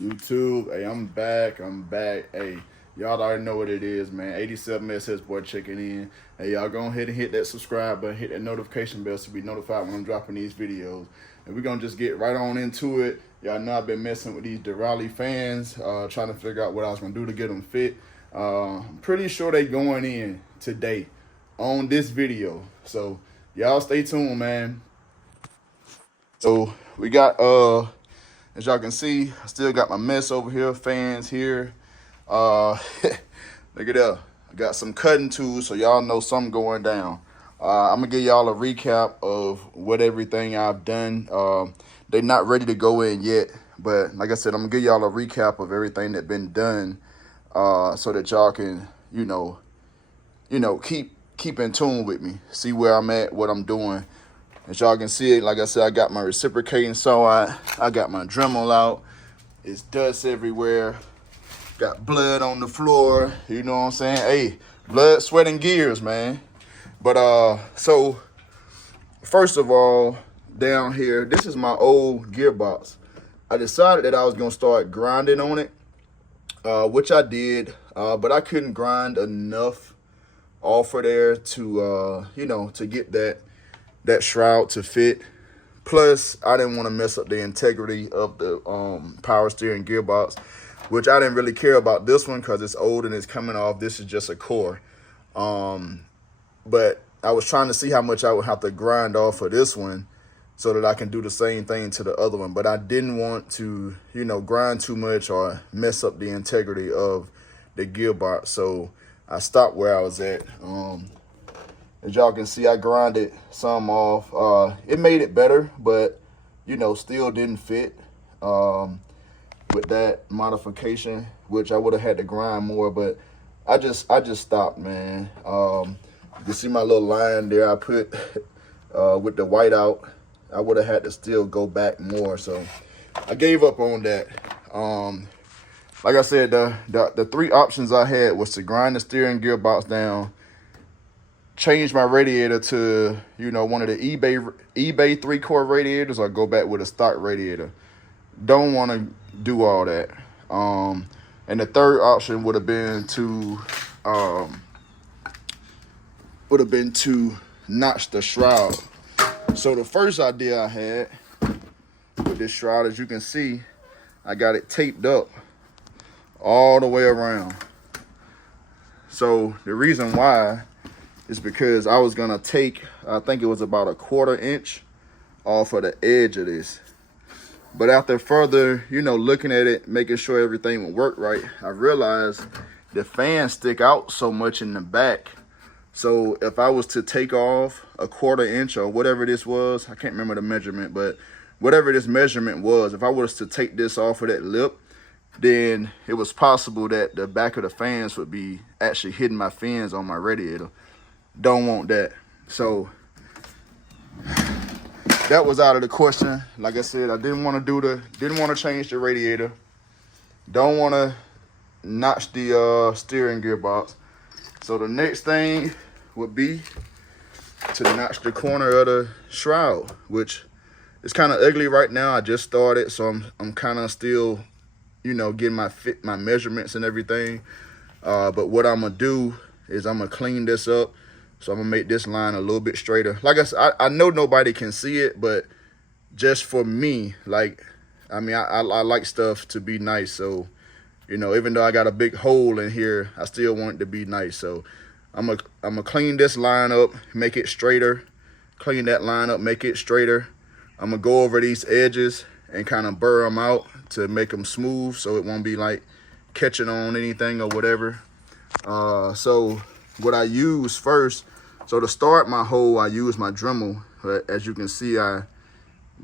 YouTube. Hey, I'm back. Hey, y'all already know what it is, man. 87SS boy checking in. Hey, y'all go ahead and hit that subscribe button, hit that notification bell to be notified when I'm dropping these videos. And we're gonna just get right on into it. Y'all know I've been messing with these Derale fans, trying to figure out what I was gonna do to get them fit. I'm pretty sure they going in today on this video. So y'all stay tuned, man. So we got as y'all can see, I still got my mess over here, fans here. Uh, Look at that. I got some cutting tools, so y'all know something going down. I'm gonna give y'all a recap of what everything I've done. They're not ready to go in yet, but like I said, I'm gonna give y'all a recap of everything that been done, so that y'all can, keep in tune with me, see where I'm at, what I'm doing. As y'all can see, like I said, I got my reciprocating saw out. I got my Dremel out. It's dust everywhere. Got blood on the floor. You know what I'm saying? Hey, blood, sweat, and gears, man. But so first of all, down here, this is my old gearbox. I decided that I was gonna start grinding on it, which I did, but I couldn't grind enough off of there to to get that shroud to fit. Plus, I didn't want to mess up the integrity of the power steering gearbox, which I didn't really care about this one because it's old and it's coming off. This is just a core. But I was trying to see how much I would have to grind off of this one so that I can do the same thing to the other one. But I didn't want to, grind too much or mess up the integrity of the gearbox. So I stopped where I was at. As y'all can see, I grinded some off. It made it better, but, still didn't fit with that modification, which I would have had to grind more, but I just stopped, man. You can see my little line there I put with the white out. I would have had to still go back more, so I gave up on that. Like I said, the three options I had was to grind the steering gearbox down, change my radiator to, one of the eBay 3-core radiators, or go back with a stock radiator. Don't want to do all that. And the third option would have been to notch the shroud. So the first idea I had with this shroud, as you can see, I got it taped up all the way around. So the reason why is because I was gonna take, I think it was about a 1/4 inch off of the edge of this. But after further, looking at it, making sure everything would work right, I realized the fans stick out so much in the back. So if I was to take off a 1/4 inch or whatever this was, I can't remember the measurement, but whatever this measurement was, if I was to take this off of that lip, then it was possible that the back of the fans would be actually hitting my fins on my radiator. Don't want that. So that was out of the question. Like I said, I didn't want to change the radiator. Don't want to notch the steering gearbox. So the next thing would be to notch the corner of the shroud, which is kind of ugly right now. I just started, so I'm kind of still, getting my measurements and everything. But what I'm gonna do is I'm gonna clean this up. So I'm gonna make this line a little bit straighter. Like I said, I know nobody can see it, but just for me, I like stuff to be nice. So, even though I got a big hole in here, I still want it to be nice. So I'm gonna clean this line up, make it straighter. Clean that line up, make it straighter. I'm gonna go over these edges and kind of burr them out to make them smooth, so it won't be like catching on anything or whatever. So what I use first, so to start my hole, I use my Dremel. But as you can see, I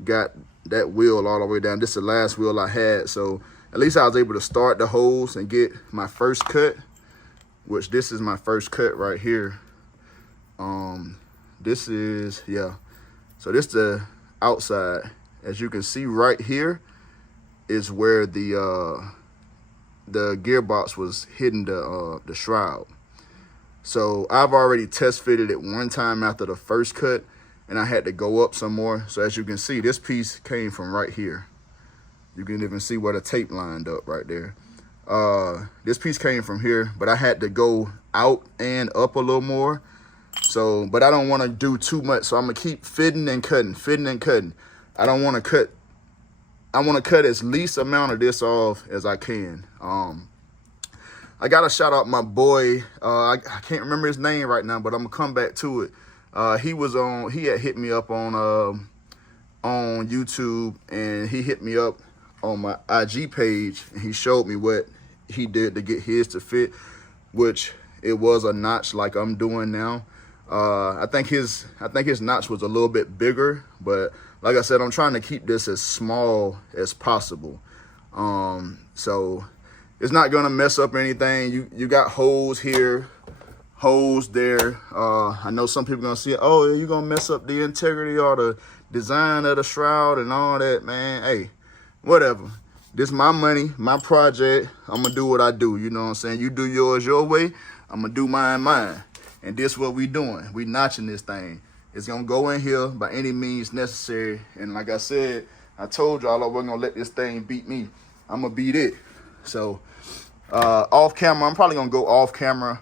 got that wheel all the way down. This is the last wheel I had, so at least I was able to start the holes and get my first cut, which this is my first cut right here. This is, so this the outside. As you can see right here is where the gearbox was hitting the shroud. So I've already test fitted it one time after the first cut, and I had to go up some more. So as you can see, this piece came from right here. You can even see where the tape lined up right there. This piece came from here, but I had to go out and up a little more. So, but I don't want to do too much. So I'm gonna keep fitting and cutting, fitting and cutting. I don't want to cut. I want to cut as least amount of this off as I can. I gotta shout out my boy. I can't remember his name right now, but I'm gonna come back to it. He had hit me up on YouTube, and he hit me up on my IG page, and he showed me what he did to get his to fit, which it was a notch like I'm doing now. I think his notch was a little bit bigger, but like I said, I'm trying to keep this as small as possible. So it's not gonna mess up anything. You got holes here, holes there. I know some people gonna see it. Oh, you're gonna mess up the integrity or the design of the shroud and all that, man. Hey, whatever. This is my money, my project. I'm gonna do what I do. You know what I'm saying? You do yours your way. I'm gonna do mine. And this what we doing. We notching this thing. It's gonna go in here by any means necessary. And like I said, I told y'all I wasn't gonna let this thing beat me. I'm gonna beat it. So off camera, I'm probably gonna go off camera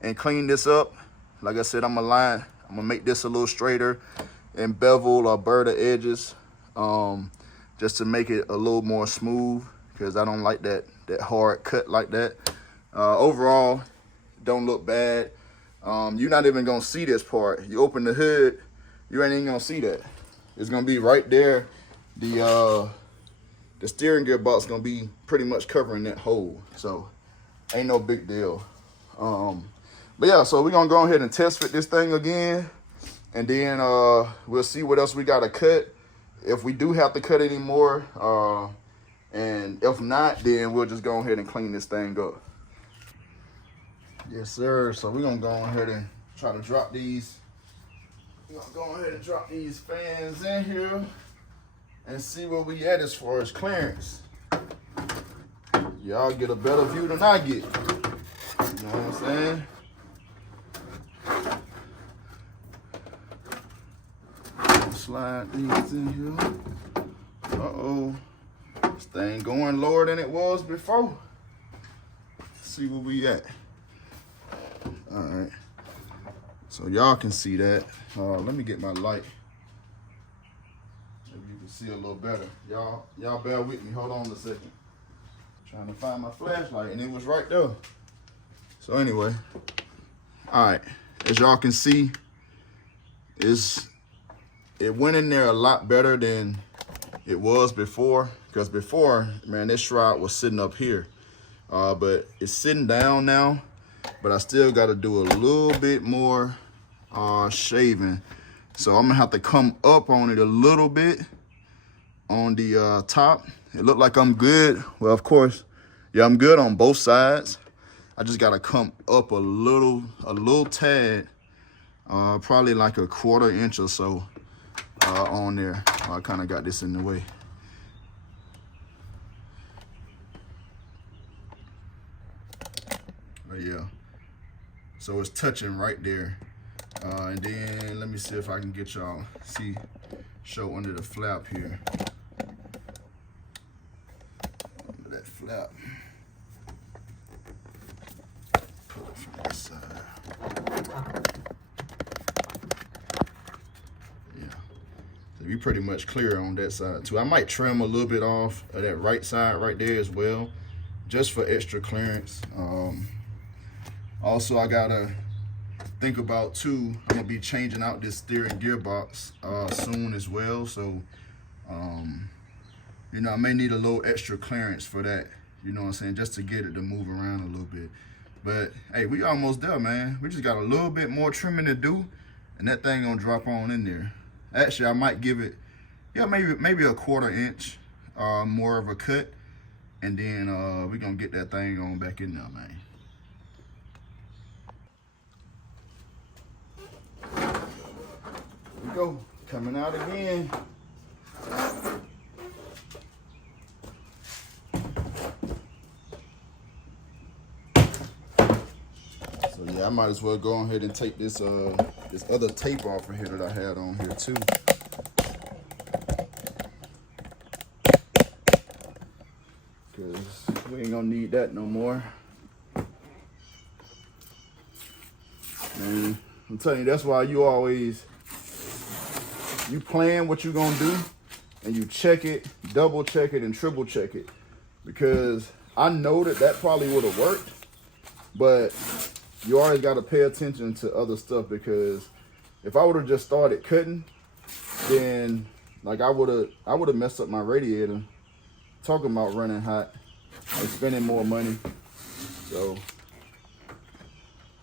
and clean this up. Like I said, I'm gonna make this a little straighter and bevel or burr the edges, just to make it a little more smooth, because I don't like that hard cut like that. Overall, don't look bad. You're not even gonna see this part. You open the hood, you ain't even gonna see that. It's gonna be right there. The steering gear box gonna be pretty much covering that hole, so ain't no big deal. But yeah, so we're gonna go ahead and test fit this thing again, and then we'll see what else we gotta cut, if we do have to cut any more, and if not, then we'll just go ahead and clean this thing up. Yes, sir. So we're gonna go ahead and try to drop these. We're gonna go ahead and drop these fans in here and see where we at as far as clearance. Y'all get a better view than I get. You know what I'm saying? Slide these in here. Uh-oh. This thing going lower than it was before. Let's see where we at. All right. So y'all can see that. Let me get my light. Maybe you can see a little better. Y'all bear with me. Hold on a second. Trying to find my flashlight, and it was right there. So anyway, all right. As y'all can see, it went in there a lot better than it was before. Because before, man, this shroud was sitting up here. But it's sitting down now. But I still got to do a little bit more shaving. So I'm going to have to come up on it a little bit on the top. It looked like I'm good. Well, of course, yeah, I'm good on both sides. I just got to come up a little tad, probably like a 1/4 inch or so on there. I kind of got this in the way. But yeah. So it's touching right there. And then let me see if I can get y'all show under the flap here. Under that flap. Pull it from this side. Yeah. So we pretty much clear on that side too. I might trim a little bit off of that right side right there as well, just for extra clearance. Also, I gotta think about too, I'm gonna be changing out this steering gearbox soon as well. So, you know, I may need a little extra clearance for that. You know what I'm saying? Just to get it to move around a little bit. But hey, we almost there, man. We just got a little bit more trimming to do, and that thing gonna drop on in there. Actually, I might give it, yeah, maybe a 1/4 inch more of a cut, and then we're gonna get that thing on back in there, man. Here we go, coming out again. So yeah, I might as well go ahead and take this this other tape off of here that I had on here too. because we ain't gonna need that no more. And I'm telling you, that's why you plan what you're gonna do, and you check it, double check it, and triple check it. Because I know that probably would have worked, but you always got to pay attention to other stuff, because if I would have just started cutting, then like I would have messed up my radiator. Talking about running hot and spending more money. So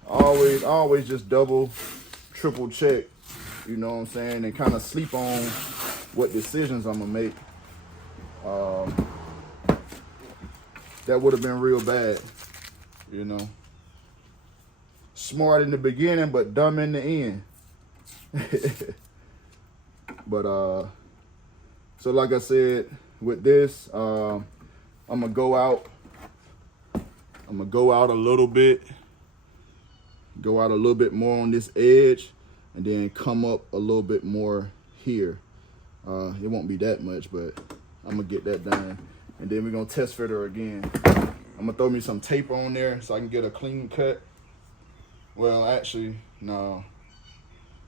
always just double, triple check, you know what I'm saying, and kind of sleep on what decisions I'm gonna make. That would have been real bad, you know. Smart in the beginning, but dumb in the end. But so like I said, with this, I'm gonna go out a little bit, go out a little bit more on this edge, and then come up a little bit more here. It won't be that much, but I'm gonna get that done. And then we're gonna test fit her again. I'm gonna throw me some tape on there so I can get a clean cut. Well, actually, no.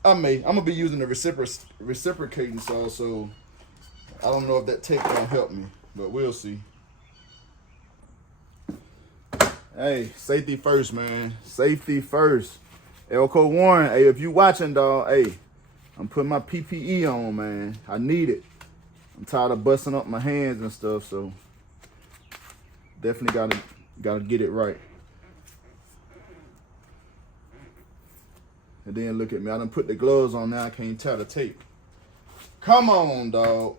I'm gonna be using the reciprocating saw, so I don't know if that tape gonna help me, but we'll see. Hey, safety first, man. Safety first. Elko Warren, hey, if you watching, dog, hey, I'm putting my PPE on, man. I need it. I'm tired of busting up my hands and stuff, so definitely gotta get it right. And then look at me, I done put the gloves on now, I can't tie the tape. Come on, dog.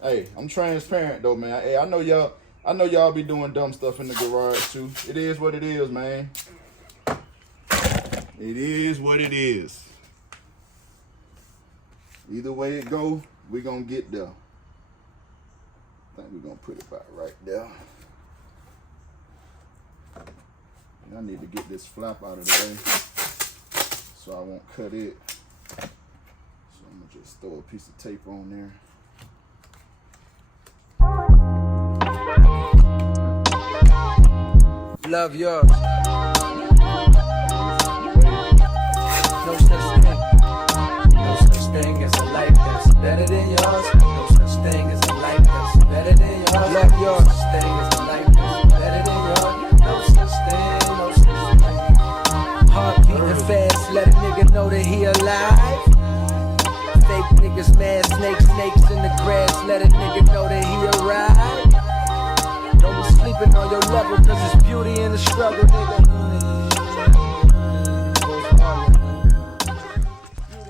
Hey, I'm transparent though, man. Hey, I know y'all be doing dumb stuff in the garage too. It is what it is, man. It is what it is. Either way it go, we gonna get there. I think we're gonna put it about right there. And I need to get this flap out of the way so I won't cut it. So I'm gonna just throw a piece of tape on there. Love yours. No such thing. No such thing as a life that's better than yours. No such thing as a life that's better than yours. Love yours. No such thing as a life that's better than yours. No such thing, no such thing. Heart beating fast, let a nigga know that he alive. Fake niggas mad, snakes in the grass, let a nigga know that he arrived. Don't be sleeping on your level, cause it's beauty in the struggle, nigga.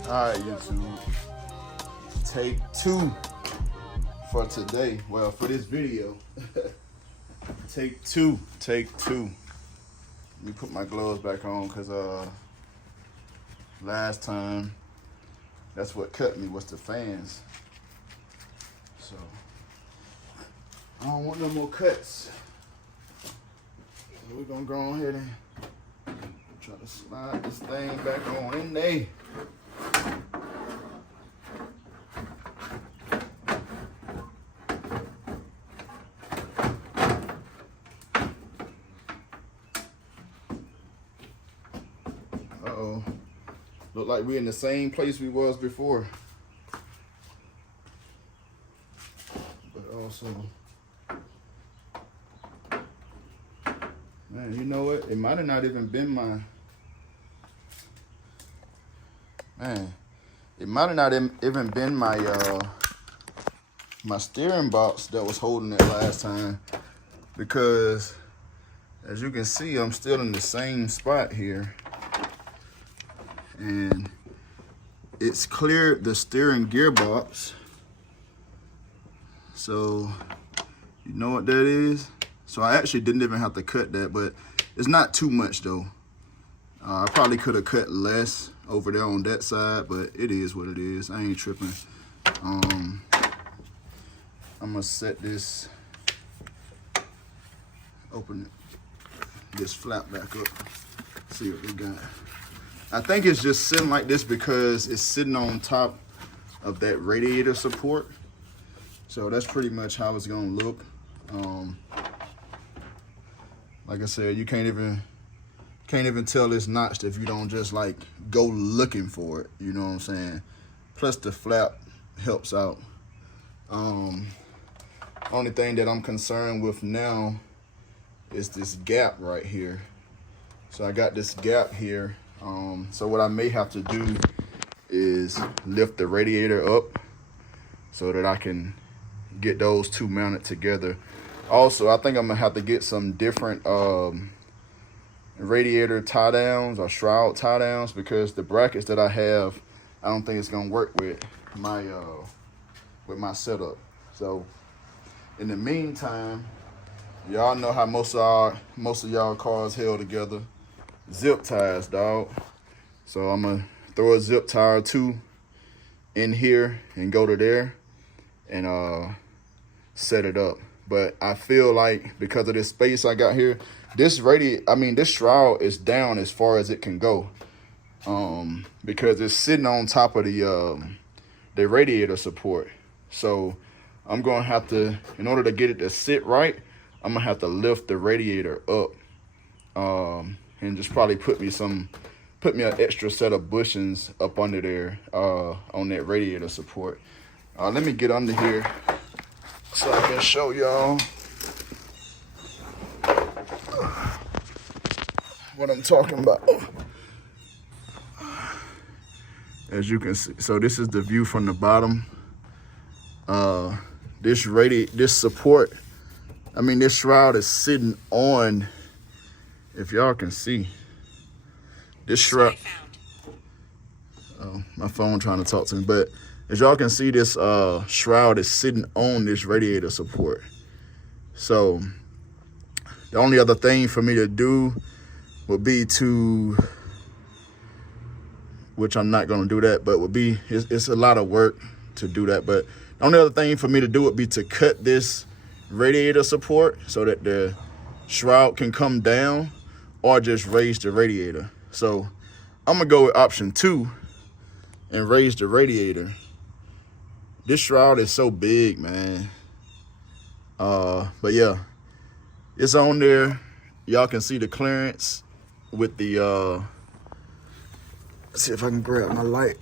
Alright, YouTube. Take 2 for today. Well, for this video. Take two. Let me put my gloves back on, cause last time that's what cut me was the fans. So I don't want no more cuts. So we're gonna go on ahead and try to slide this thing back on in there. Uh-oh. Look like we're in the same place we was before. But also, man, you know what? It might have not even been my, my steering box that was holding it last time, because as you can see, I'm still in the same spot here, and it's cleared the steering gearbox. So you know what that is? So I actually didn't even have to cut that, but it's not too much though. I probably could have cut less over there on that side, but it is what it is. I ain't tripping. I'm gonna set this, open this flap back up, see what we got. I think it's just sitting like this because it's sitting on top of that radiator support. So that's pretty much how it's gonna look. Like I said, you can't even tell it's notched if you don't just like go looking for it. You know what I'm saying? Plus the flap helps out. Only thing that I'm concerned with now is this gap right here. So I got this gap here. So what I may have to do is lift the radiator up so that I can get those two mounted together. Also, I think I'm gonna have to get some different radiator tie downs or shroud tie downs, because the brackets that I have, I don't think it's gonna work with my setup. So in the meantime, y'all know how most of y'all cars held together. Zip ties, dog. So I'm gonna throw a zip tie or two in here and go to there and set it up. But I feel like because of this space I got here, this shroud is down as far as it can go, because it's sitting on top of the radiator support. So I'm gonna have to, in order to get it to sit right, I'm gonna have to lift the radiator up, and just probably put me an extra set of bushings up under there on that radiator support. Let me get under here so I can show y'all what I'm talking about. As you can see, so this is the view from the bottom. This support, this shroud is sitting on, if y'all can see, this shroud. Oh, my phone trying to talk to me, but as y'all can see, this shroud is sitting on this radiator support. So the only other thing for me to do would be to, which I'm not gonna do that, but it's a lot of work to do that. But the only other thing for me to do would be to cut this radiator support so that the shroud can come down, or just raise the radiator. So I'm gonna go with option 2 and raise the radiator. This shroud is so big, man. But yeah, it's on there. Y'all can see the clearance with the, let's see if I can grab my light.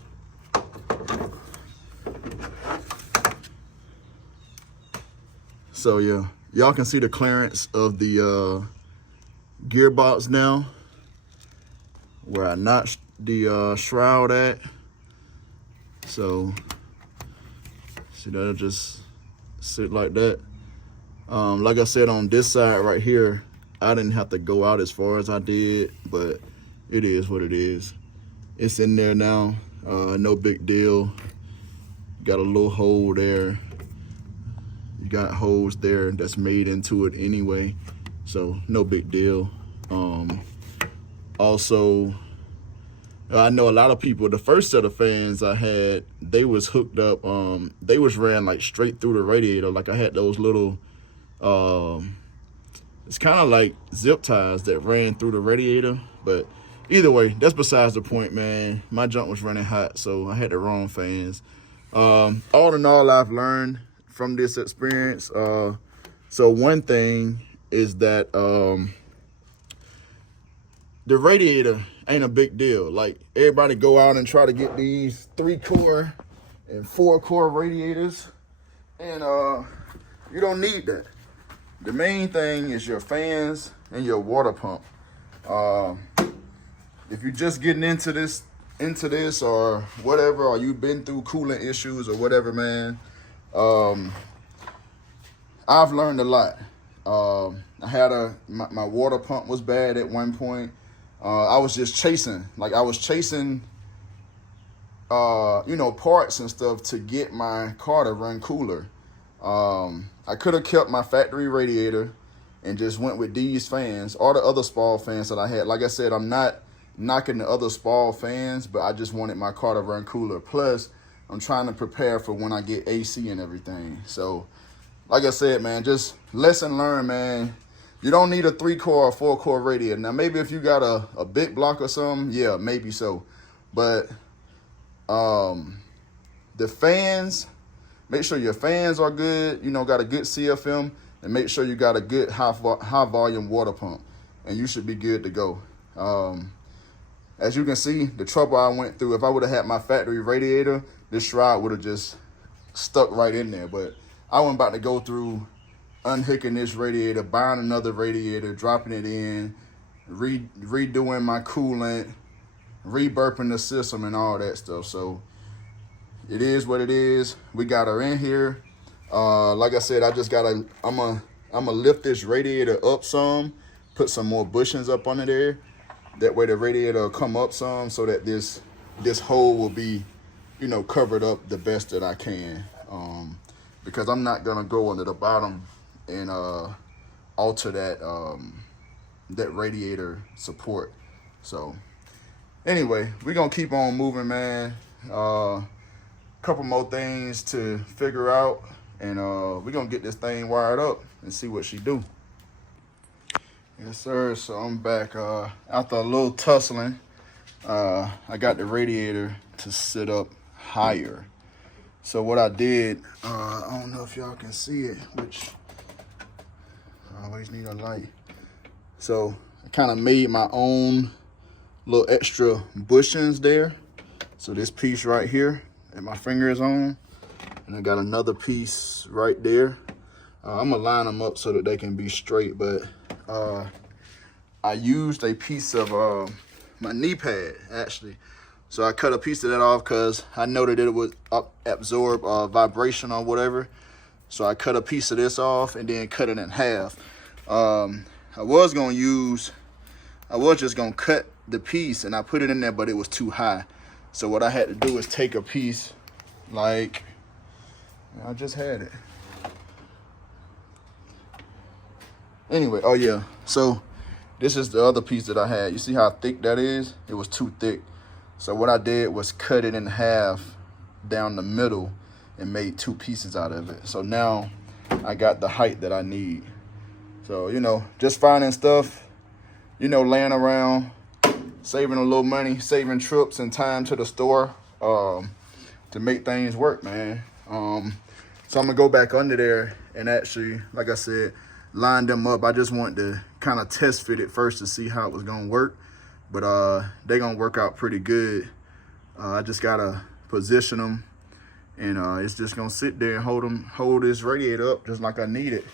So yeah, y'all can see the clearance of the gearbox now, where I notched the shroud at. So see, that'll just sit like that. Like I said, on this side right here, I didn't have to go out as far as I did, but it is what it is. It's in there now, no big deal. Got a little hole there. You got holes there that's made into it anyway, so no big deal. Also, I know a lot of people, the first set of fans I had, they was hooked up, they was ran like straight through the radiator. Like I had those little, it's kind of like zip ties that ran through the radiator. But either way, that's besides the point, man. My junk was running hot, so I had the wrong fans. All in all, I've learned from this experience. So one thing is that the radiator ain't a big deal. Like, everybody go out and try to get these 3-core and 4-core radiators, and you don't need that. The main thing is your fans and your water pump. If you're just getting into this or whatever, or you've been through coolant issues or whatever, man, I've learned a lot. I had my water pump was bad at one point. I was just chasing parts and stuff to get my car to run cooler. I could have kept my factory radiator and just went with these fans or the other Spall fans that I had. Like I said, I'm not knocking the other Spall fans, but I just wanted my car to run cooler. Plus, I'm trying to prepare for when I get AC and everything. So, like I said, man, just lesson learned, man. You don't need a 3-core or 4-core radiator. Now, maybe if you got a big block or something, yeah, maybe so. But the fans make sure your fans are good, you know, got a good CFM, and make sure you got a good high volume water pump, and you should be good to go. As you can see, the trouble I went through, if I would have had my factory radiator, this shroud would have just stuck right in there. But I wasn't about to go through unhooking this radiator, buying another radiator, dropping it in, redoing my coolant, re-burping the system and all that stuff. So it is what it is. We got her in here. Like I said, I'm gonna lift this radiator up some, put some more bushings up under there. That way the radiator will come up some so that this hole will be, you know, covered up the best that I can. Because I'm not gonna go under the bottom and alter that radiator support. So anyway, we're gonna keep on moving, man. Couple more things to figure out, and we're gonna get this thing wired up and see what she do. Yes, sir. So I'm back after a little tussling. I got the radiator to sit up higher. So what I did, I don't know if y'all can see it, which I always need a light. So I kind of made my own little extra bushings there. So this piece right here that my finger is on, and I got another piece right there. I'm gonna line them up so that they can be straight, but I used a piece of my knee pad actually. So I cut a piece of that off because I noted that it would absorb vibration or whatever. So I cut a piece of this off and then cut it in half. I was just gonna cut the piece and I put it in there, but it was too high. So what I had to do is take a piece like, I just had it. Anyway, oh yeah, so this is the other piece that I had. You see how thick that is? It was too thick. So what I did was cut it in half down the middle and made two pieces out of it. So now I got the height that I need. So, you know, just finding stuff, you know, laying around, saving a little money, saving trips and time to the store to make things work, man. So I'm gonna go back under there and actually, like I said, line them up. I just wanted to kind of test fit it first to see how it was gonna work, but they're gonna work out pretty good. I just gotta position them, and it's just gonna sit there and hold this radiator up just like I need it.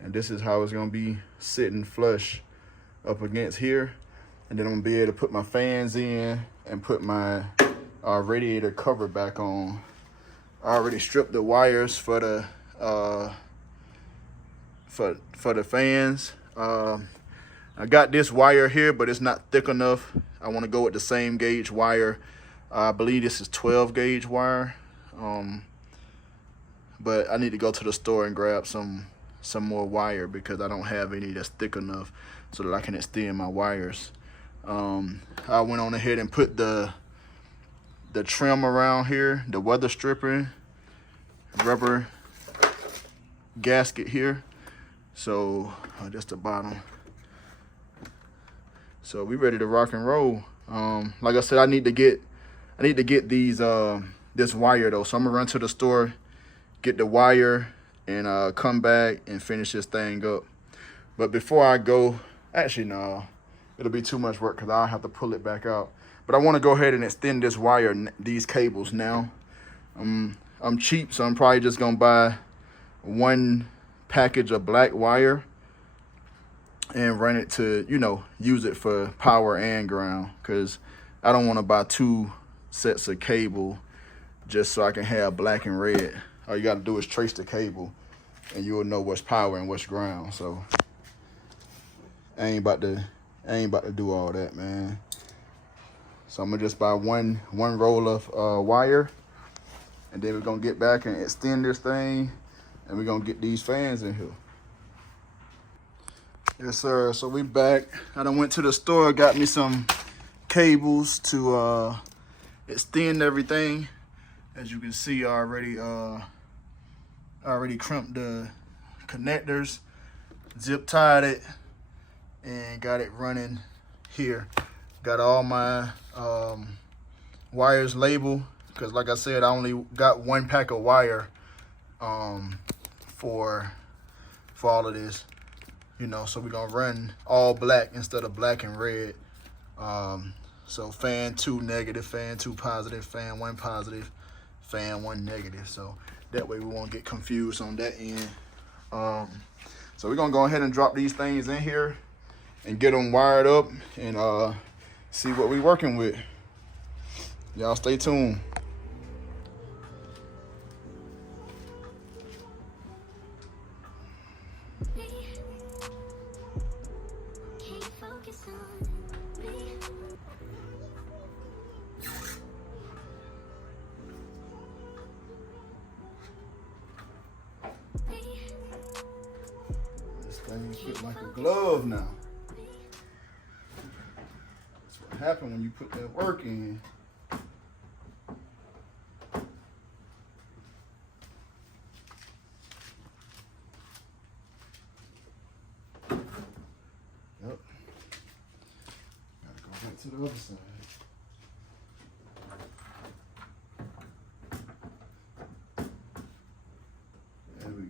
And this is how it's gonna be sitting flush up against here, and then I'm gonna be able to put my fans in and put my radiator cover back on. I already stripped the wires for the for the fans. I got this wire here, but it's not thick enough. I want to go with the same gauge wire. I believe this is 12 gauge wire, but I need to go to the store and grab some more wire because I don't have any that's thick enough so that I can extend my wires. I went on ahead and put the trim around here, the weather stripping rubber gasket here. So just the bottom. So we ready to rock and roll. Like I said, I need to get these this wire though. So I'm gonna run to the store, get the wire, and come back and finish this thing up. But before I go, actually no, it'll be too much work because I'll have to pull it back out. But I want to go ahead and extend this wire, these cables now. I'm cheap, so I'm probably just gonna buy one package of black wire and run it to, you know, use it for power and ground, because I don't want to buy two sets of cable just so I can have black and red. All you got to do is trace the cable and you'll know what's power and what's ground. So I ain't about to do all that, man. So I'm gonna just buy one roll of wire, and then we're gonna get back and extend this thing, and we're gonna get these fans in here. Yes, sir. So we back. I done went to the store, got me some cables to extend everything. As you can see, I already crimped the connectors, zip tied it, and got it running here. Got all my wires labeled. because like I said, I only got 1 pack of wire for all of this, you know. So we're gonna run all black instead of black and red. So fan 2 negative, fan 2 positive, fan 1 positive, fan 1 negative. So that way we won't get confused on that end. So we're gonna go ahead and drop these things in here and get them wired up and see what we're working with. Y'all stay tuned. This thing fit like a glove now. That's what happened when you put that work in. Yep. Gotta go back to the other side. There we go.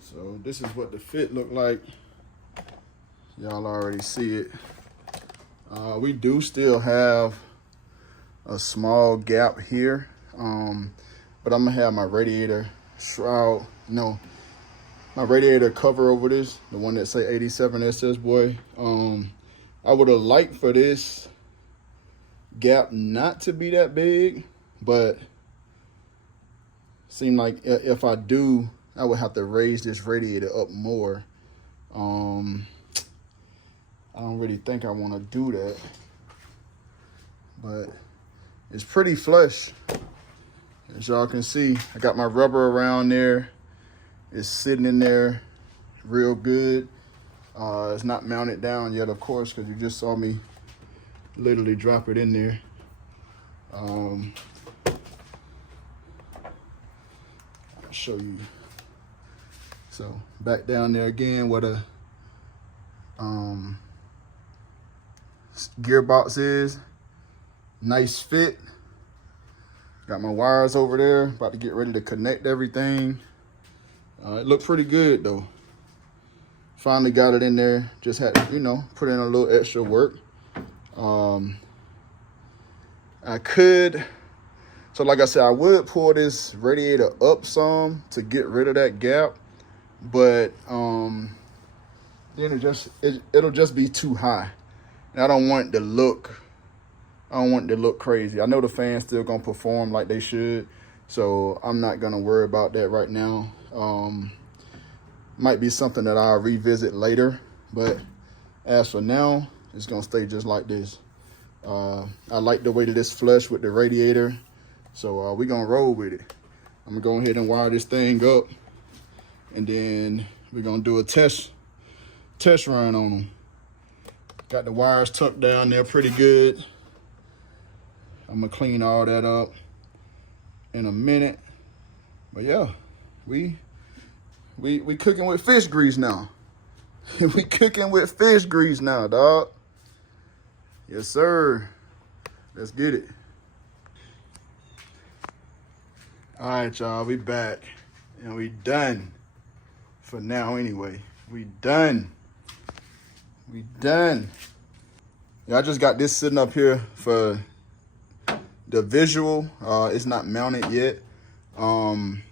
So this is what the fit look like. Y'all already see it. We do still have a small gap here, but I'm gonna have my radiator shroud, no, my radiator cover over this, the one that say 87 SS boy. I would have liked for this gap not to be that big, but seemed like if I do, I would have to raise this radiator up more. I don't really think I want to do that, but it's pretty flush. As y'all can see, I got my rubber around there. It's sitting in there real good. It's not mounted down yet, of course, because you just saw me literally drop it in there. I'll show you. So back down there again where the gearbox is. Nice fit. Got my wires over there. About to get ready to connect everything. It looked pretty good though. Finally got it in there. Just had to, you know, put in a little extra work. I could, so like I said, I would pull this radiator up some to get rid of that gap, but then it'll just be too high. And I don't want it to look, crazy. I know the fans still gonna perform like they should, so I'm not gonna worry about that right now. Might be something that I'll revisit later, but as for now, it's gonna stay just like this. I like the way that it's flush with the radiator, so we're gonna roll with it. I'm gonna go ahead and wire this thing up, and then we're gonna do a test run on them. Got the wires tucked down there pretty good. I'm gonna clean all that up in a minute. But yeah, we cooking with fish grease now. We cooking with fish grease now, dog. Yes, sir. Let's get it. All right, y'all, we back. And we done. For now, anyway. We done. We done. Yeah, I just got this sitting up here for the visual. It's not mounted yet. I'm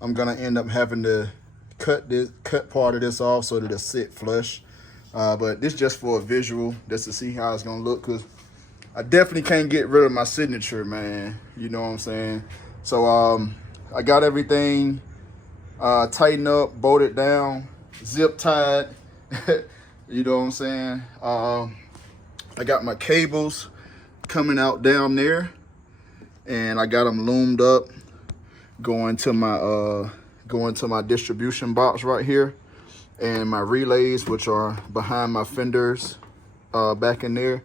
gonna end up having to cut part of this off so that it'll sit flush. But this just for a visual, just to see how it's gonna look, because I definitely can't get rid of my signature, man. You know what I'm saying? So I got everything tightened up, bolted down, zip tied. You know what I'm saying? I got my cables coming out down there, and I got them loomed up, going to my distribution box right here, and my relays, which are behind my fenders back in there.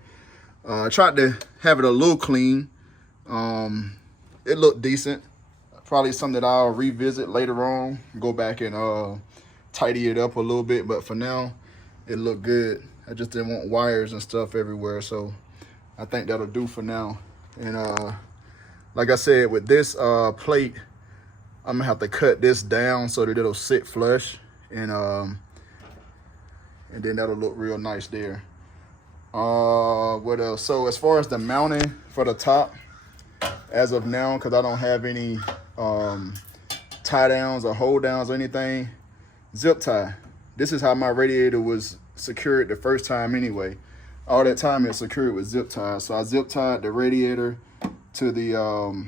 I tried to have it a little clean, It looked decent. Probably something that I'll revisit later on, go back and tidy it up a little bit. But for now, it looked good. I just didn't want wires and stuff everywhere, so I think that'll do for now. And like I said, with this plate, I'm gonna have to cut this down so that it'll sit flush, and then that'll look real nice there. What else? So as far as the mounting for the top, as of now, because I don't have any tie downs or hold downs or anything, zip tie. This is how my radiator was secured the first time anyway. All that time it's secured with zip ties. So I zip tied the radiator to the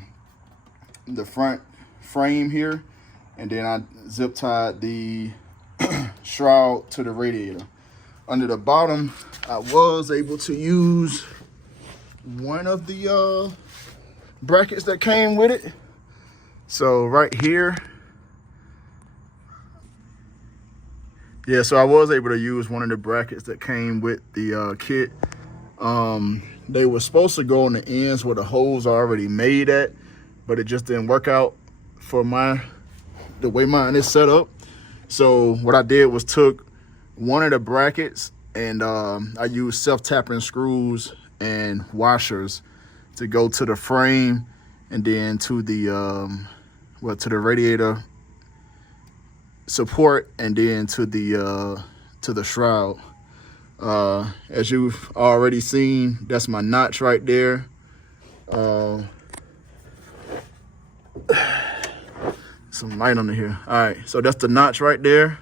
front frame here, and then I zip tied the shroud to the radiator. Under the bottom, I was able to use one of the brackets that came with it. So right here, yeah, so I was able to use one of the brackets that came with the kit. They were supposed to go on the ends where the holes are already made at, but it just didn't work out for the way mine is set up. So what I did was took one of the brackets and I used self-tapping screws and washers to go to the frame, and then to the to the radiator support, and then to the shroud. As you've already seen, that's my notch right there. Some light under here. All right, so that's the notch right there.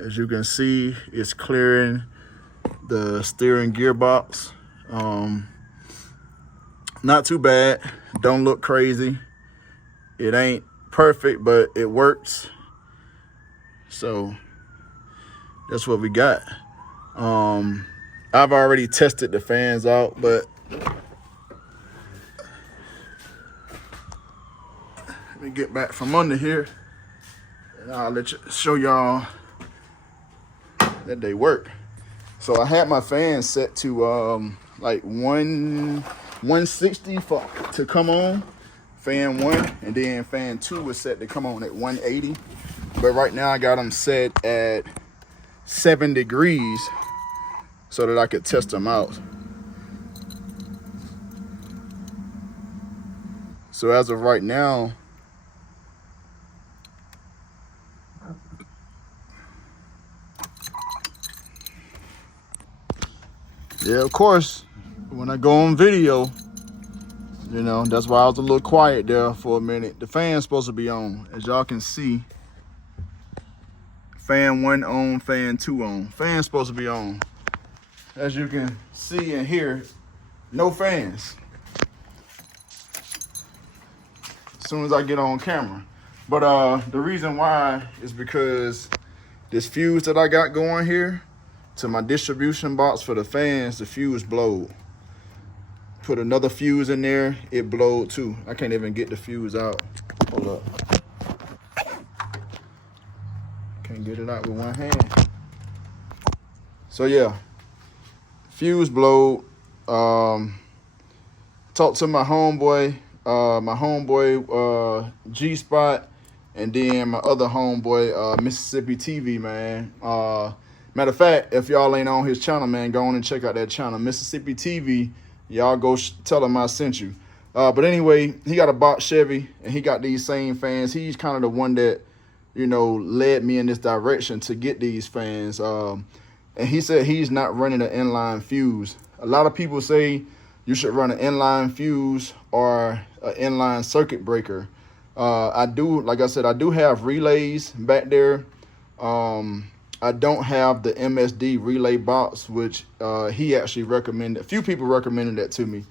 As you can see, it's clearing the steering gearbox. Not too bad. Don't look crazy. It ain't perfect, but it works. So that's what we got. I've already tested the fans out, but let me get back from under here and I'll show y'all that they work. So I had my fan set to like 160 to come on, fan 1, and then fan 2 was set to come on at 180. But right now I got them set at 7 degrees so that I could test them out. So as of right now, yeah, of course, when I go on video, you know, that's why I was a little quiet there for a minute. The fan's supposed to be on. As y'all can see, fan 1 on, fan 2 on. Fan's supposed to be on. As you can see and hear, no fans as soon as I get on camera. But the reason why is because this fuse that I got going here to my distribution box for the fans, the fuse blowed. Put another fuse in there, it blowed too. I can't even get the fuse out. Hold up. Can't get it out with one hand. So yeah, fuse blowed. Talked to my homeboy, G-Spot, and then my other homeboy, Mississippi TV, man. Matter of fact, if y'all ain't on his channel, man, go on and check out that channel, Mississippi TV. Y'all go tell him I sent you. But anyway, he got a box Chevy, and he got these same fans. He's kind of the one that, you know, led me in this direction to get these fans. And he said he's not running an inline fuse. A lot of people say you should run an inline fuse or an inline circuit breaker. I do, like I said, I do have relays back there. I don't have the MSD relay box, which he actually recommended. A few people recommended that to me.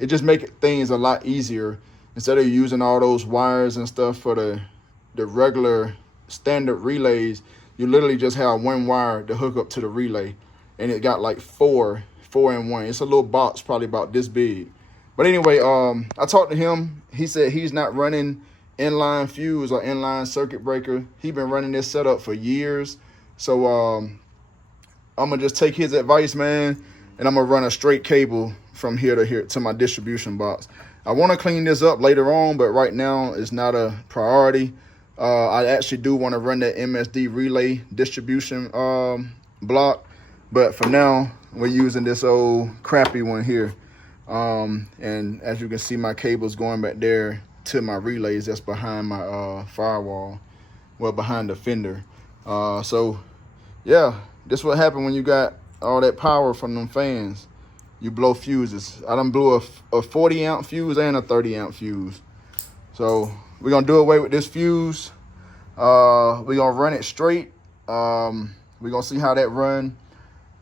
It just makes things a lot easier. Instead of using all those wires and stuff for the regular standard relays, you literally just have one wire to hook up to the relay. And it got like four in one. It's a little box, probably about this big. But anyway, I talked to him. He said he's not running inline fuse or inline circuit breaker. He been running this setup for years. So I'm gonna just take his advice, man, and I'm gonna run a straight cable from here to my distribution box. I want to clean this up later on, but right now it's not a priority. I actually do want to run that MSD relay distribution block, but for now we're using this old crappy one here. And as you can see, my cable's going back there to my relays that's behind my firewall, well, behind the fender. So yeah, this what happened when you got all that power from them fans. You blow fuses. I done blew a 40 amp fuse and a 30 amp fuse. So we're gonna do away with this fuse. We're gonna run it straight. We're gonna see how that run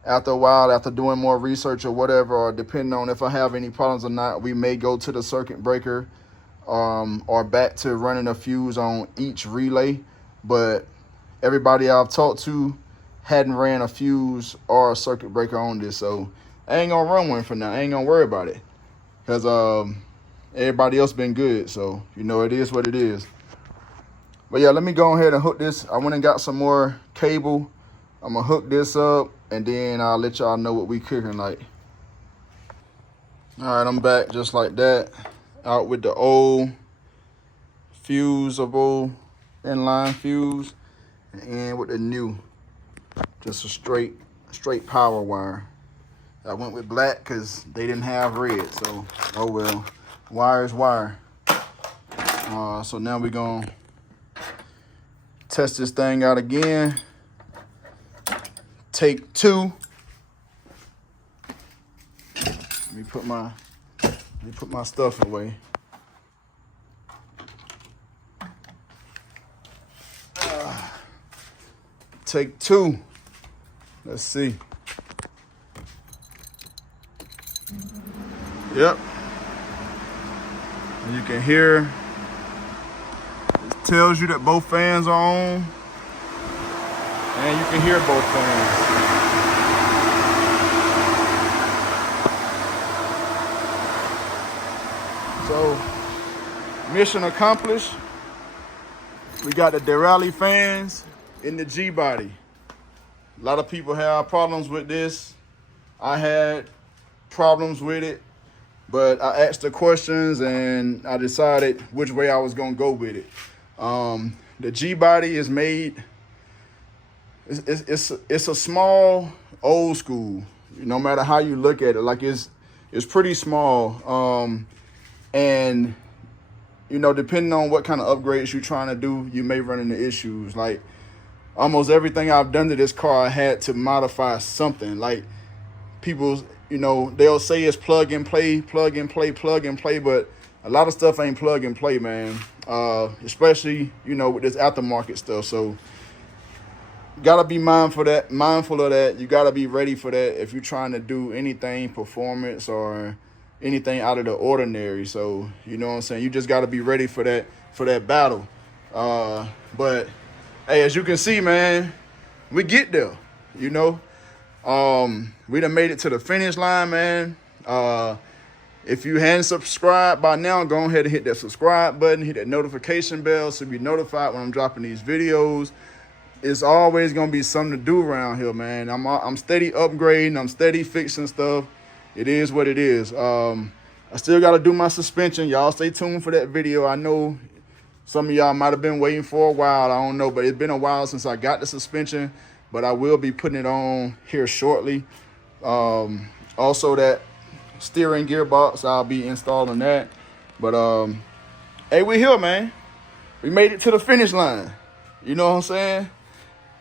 after a while, after doing more research or whatever, or depending on if I have any problems or not, we may go to the circuit breaker or back to running a fuse on each relay. But everybody I've talked to hadn't ran a fuse or a circuit breaker on this, so I ain't gonna run one for now. I ain't gonna worry about it, because everybody else been good, so you know, it is what it is. But yeah, let me go ahead and hook this. I went and got some more cable. I'm gonna hook this up, and then I'll let y'all know what we cooking like. All right, I'm back just like that, out with the old fusible inline fuse, and in with the new, just a straight power wire. I went with black because they didn't have red, so oh well, wire is wire. So now we're gonna test this thing out again. Take 2. Let me put my stuff away. Take 2. Let's see. Yep. And you can hear, it tells you that both fans are on. And you can hear both fans. So, mission accomplished. We got the Derale fans in the Gbody. A lot of people have problems with this. I had problems with it, but I asked the questions and I decided which way I was gonna go with it. The Gbody is made, it's a small, old school, no matter how you look at it. Like it's pretty small. And you know, depending on what kind of upgrades you're trying to do, you may run into issues. Like almost everything I've done to this car, I had to modify something. Like people, you know, they'll say it's plug and play, but a lot of stuff ain't plug and play, man. Especially, you know, with this aftermarket stuff. So gotta be mindful of that. You gotta be ready for that if you're trying to do anything performance or anything out of the ordinary. So you know what I'm saying, you just got to be ready for that battle. But hey, as you can see, man, we get there, you know. We done made it to the finish line, man. If you hadn't subscribed by now, go ahead and hit that subscribe button, hit that notification bell so you be notified when I'm dropping these videos. It's always gonna be something to do around here, man. I'm steady upgrading, I'm steady fixing stuff. It is what it is. I still got to do my suspension. Y'all stay tuned for that video. I know some of y'all might have been waiting for a while. I don't know, but it's been a while since I got the suspension. But I will be putting it on here shortly. Also, that steering gearbox, I'll be installing that. But, hey, we're here, man. We made it to the finish line. You know what I'm saying?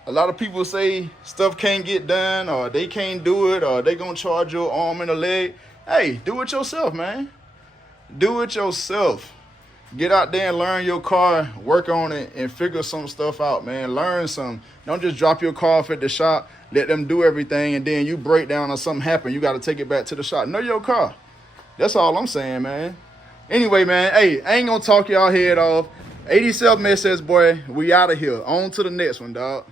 A lot of people say stuff can't get done, or they can't do it, or they gonna charge your arm and a leg. Hey, do it yourself, man. Do it yourself. Get out there and learn your car, work on it, and figure some stuff out, man. Learn some. Don't just drop your car off at the shop, let them do everything, and then you break down or something happen. You got to take it back to the shop. Know your car. That's all I'm saying, man. Anyway, man, hey, I ain't gonna talk y'all head off. 87 SS, boy, we out of here. On to the next one, dog.